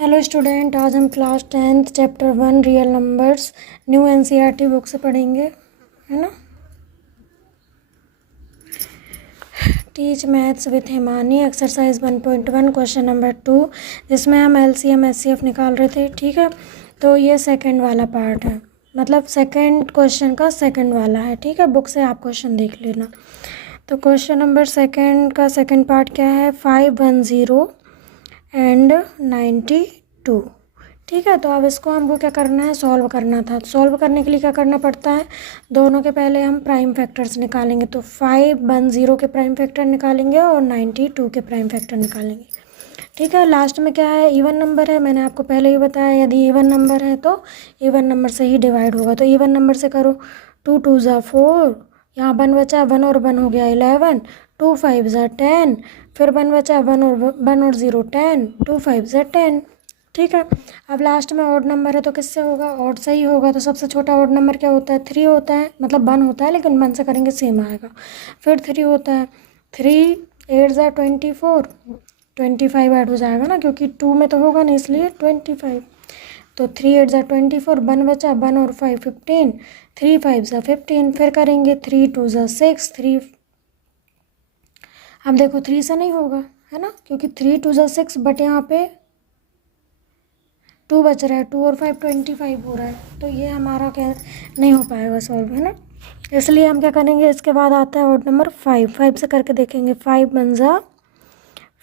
Hello student, आज हम class 10th chapter 1 real numbers new NCERT book से पढ़ेंगे, है ना। Teach maths with Himani exercise 1.1 question number 2, जिसमें हम एलसीएम एचसीएफ निकाल रहे थे। ठीक है, तो ये सेकंड वाला पार्ट है, मतलब सेकंड क्वेश्चन का सेकंड वाला है। ठीक है, बुक से आप क्वेश्चन देख लेना। तो क्वेश्चन नंबर सेकंड का सेकंड पार्ट क्या है? 510 एंड 92। ठीक है, तो अब इसको हमको क्या करना है? सॉल्व करना था। सॉल्व करने के लिए क्या करना पड़ता है? दोनों के पहले हम प्राइम फैक्टर्स निकालेंगे। तो 510 के प्राइम फैक्टर निकालेंगे और 92 के प्राइम फैक्टर निकालेंगे। ठीक है, लास्ट में क्या है? इवन नंबर है। मैंने आपको पहले ही बताया, यदि इवन नंबर है तो इवन नंबर से ही डिवाइड होगा। तो इवन नंबर से करो। 2 2 ज़ा 4, यहाँ 1 बचा, 1 और 1 हो गया 11, 2 5 ज़ा 10, फिर 1 बचा, 1 और 0 10, 2 5 ज़ा 10। ठीक है, अब लास्ट में ऑड नंबर है तो किससे होगा? ऑड से ही होगा। तो सबसे छोटा ऑड नंबर क्या होता है? 3 होता है, मतलब 1 होता है, लेकिन 1 से करेंगे सेम आएगा। फिर 3 होता है। 3 8 ज़ा 24, 25 ऐड हो जाएगा ना, क्योंकि 2 में तो होगा नहीं, इसलिए 25। तो 3 8 ज़ा 24, 1 बचा, 1 और 5 15, 3 5 ज़ा 15। फिर करेंगे 3 2 ज़ा 6, 3। अब देखो 3 से नहीं होगा, है ना, क्योंकि 3 2 ज़ा 6, बट यहाँ पे 2 बच रहा है। 2 और 5 25 हो रहा है, तो ये हमारा क्या नहीं हो पाएगा सॉल्व, है ना। इसलिए हम क्या करेंगे? इसके बाद आता है ऑड नंबर 5। 5 से करके देखेंगे। 5 1 ज़ा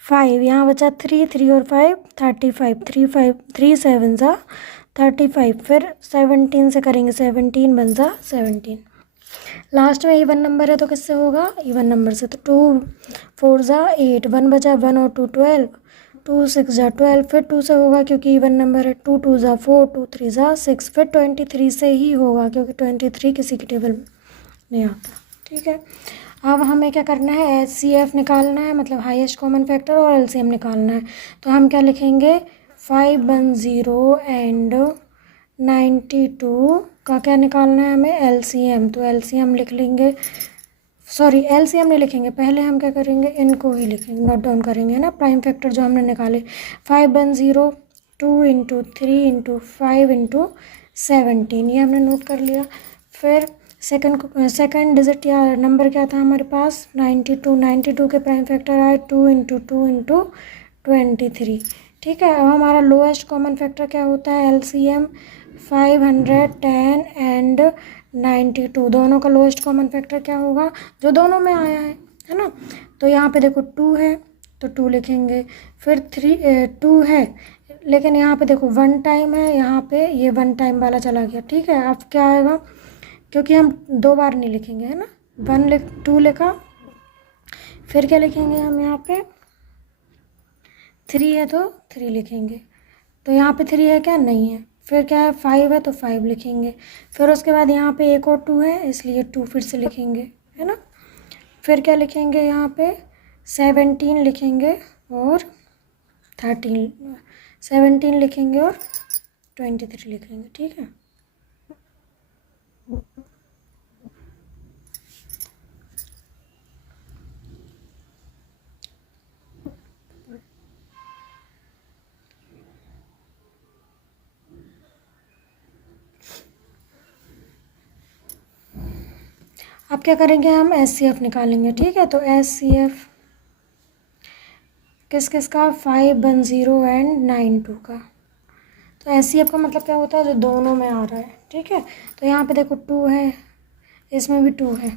5, यहाँ बचा 3, 3 और 5 35, 3 7 ज़ा 35। फिर 17 से करेंगे। 17 1 ज़ा 17। लास्ट में इवन नंबर है तो किससे होगा? इवन नंबर से। तो 2 4 ज़ा 8, 1 बचा, 1 और 2 12, 2 6 ज़ा 12। फिर 2 से होगा क्योंकि इवन नंबर है। 2 2 ज़ा 4, 2 3 ज़ा 6। फिर 23 से ही होगा, क्योंकि 23 किसी की टेबल में नहीं आता। ठीक है, अब हमें क्या करना है? एचसीएफ निकालना है, मतलब हाईएस्ट कॉमन फैक्टर, और एलसीएम निकालना है। तो हम क्या लिखेंगे? 510 एंड 92 का क्या निकालना है हमें? एलसीएम। तो एलसीएम लिख लेंगे, सॉरी एलसीएम नहीं लिखेंगे, पहले हम क्या करेंगे? इनको ही लिखेंगे, नोट डाउन करेंगे ना, प्राइम फैक्टर जो हमने निकाले। 510 2 इंटू 3 इंटू 5 इंटू 17, ये हमने नोट कर लिया। फिर सेकंड डिजिट या नंबर क्या था हमारे पास? 92। 92 के प्राइम फैक्टर आए 2 इंटू 2 इंटू 23। ठीक है, अब हमारा लोएस्ट कॉमन फैक्टर क्या होता है? एलसीएम। 510 एंड 92, दोनों का लोएस्ट कॉमन फैक्टर क्या होगा? जो दोनों में आया है ना। तो यहाँ पे देखो 2 है तो 2 लिखेंगे। फिर 2 है, लेकिन यहाँ पे देखो 1 टाइम है, यहाँ पे ये 1 टाइम वाला चला गया। ठीक है, अब क्या आएगा? क्योंकि हम 2 बार नहीं लिखेंगे, है ना। 2 लिखा, फिर क्या लिखेंगे हम? यहाँ पे 3 है तो 3 लिखेंगे। तो यहाँ पे 3 है क्या? नहीं है। फिर क्या है? 5 है तो 5 लिखेंगे। फिर उसके बाद यहाँ पे एक और 2 है, इसलिए 2 फिर से लिखेंगे, है ना। फिर क्या लिखेंगे? यहाँ पे 17 लिखेंगे और 13, 17 लिखेंगे और 23 लिखेंगे। ठीक है, अब क्या करेंगे? हम एचसीएफ निकालेंगे। ठीक है, तो एचसीएफ किस किस का? 510 एंड 92 का। तो एचसीएफ का मतलब क्या होता है? जो दोनों में आ रहा है। ठीक है, तो यहाँ पे देखो 2 है, इसमें भी 2 है,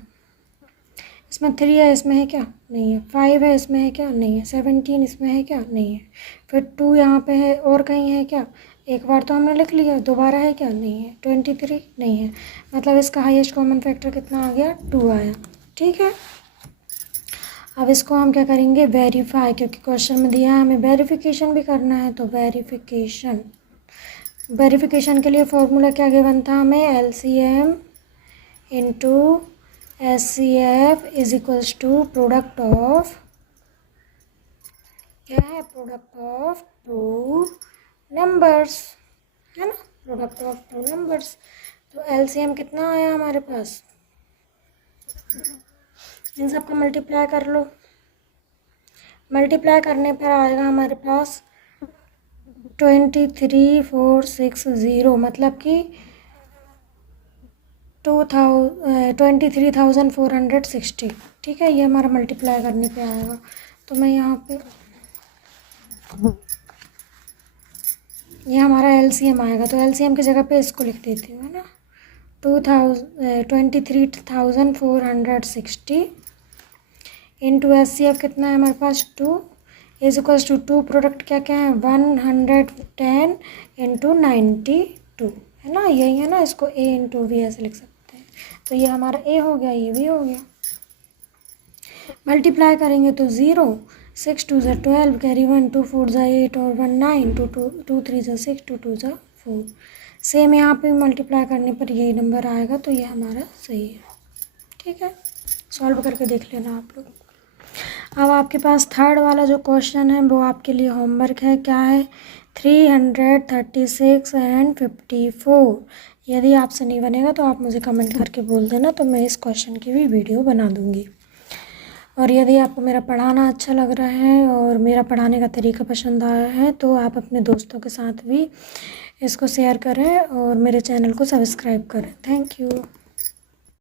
इसमें 3 है, इसमें है क्या? नहीं है। 5 है, इसमें है क्या? नहीं है। 17 इसमें है क्या? नहीं है। फिर 2 यहाँ पे है, और कहीं है क्या? एक बार तो हमने लिख लिया, दोबारा है क्या? नहीं है। 23 नहीं है, मतलब इसका हाईएस्ट कॉमन फैक्टर कितना आ गया? 2 आया। ठीक है, अब इसको हम क्या करेंगे? वेरीफाई, क्योंकि क्वेश्चन में दिया है हमें वेरिफिकेशन भी करना है। तो वेरिफिकेशन के लिए फॉर्मूला क्या गिवन था हमें? LCM into HCF is equals to product of, क्या है? प्रोडक्ट ऑफ टू नंबर्स, है ना, प्रोडक्ट ऑफ टू नंबर्स। तो एलसीएम कितना आया हमारे पास? इन सब का मल्टीप्लाई कर लो। मल्टीप्लाई करने पर आएगा हमारे पास 23,460 मतलब कि 23,460। ठीक है, ये हमारा मल्टीप्लाई करने पे आएगा। तो मैं यहाँ पे ये हमारा एलसीएम आएगा, तो एलसीएम की जगह पे इसको लिख देती हूँ, है ना। 23,460 इंटू एचसीएफ कितना है हमारे पास 2 इज इक्वल्स टू 2 प्रोडक्ट क्या क्या है 110 इंटू 92, है ना, यही है ना। इसको ए इंटू बी ऐसे लिख सकते हैं। तो ये हमारा ए हो गया, ये भी हो गया। मल्टीप्लाई करेंगे तो 0, 6 2 ज़ा 12, कैरी 1, 2 4 ज़ा 8 और 1 9, 2 3 ज़ा 6, 2 2 ज़ा 4। सेम यहाँ पे मल्टीप्लाई करने पर यही नंबर आएगा, तो ये हमारा सही है। ठीक है, सॉल्व करके देख लेना आप लोग। अब आपके पास थर्ड वाला जो क्वेश्चन है वो आपके लिए होमवर्क है। क्या है 336 एंड 54। यदि आपसे नहीं बनेगा तो आप मुझे कमेंट करके बोल देना, तो मैं इस क्वेश्चन की भी वीडियो बना दूँगी। और यदि आपको मेरा पढ़ाना अच्छा लग रहा है और मेरा पढ़ाने का तरीका पसंद आया है तो आप अपने दोस्तों के साथ भी इसको शेयर करें और मेरे चैनल को सब्सक्राइब करें। Thank you.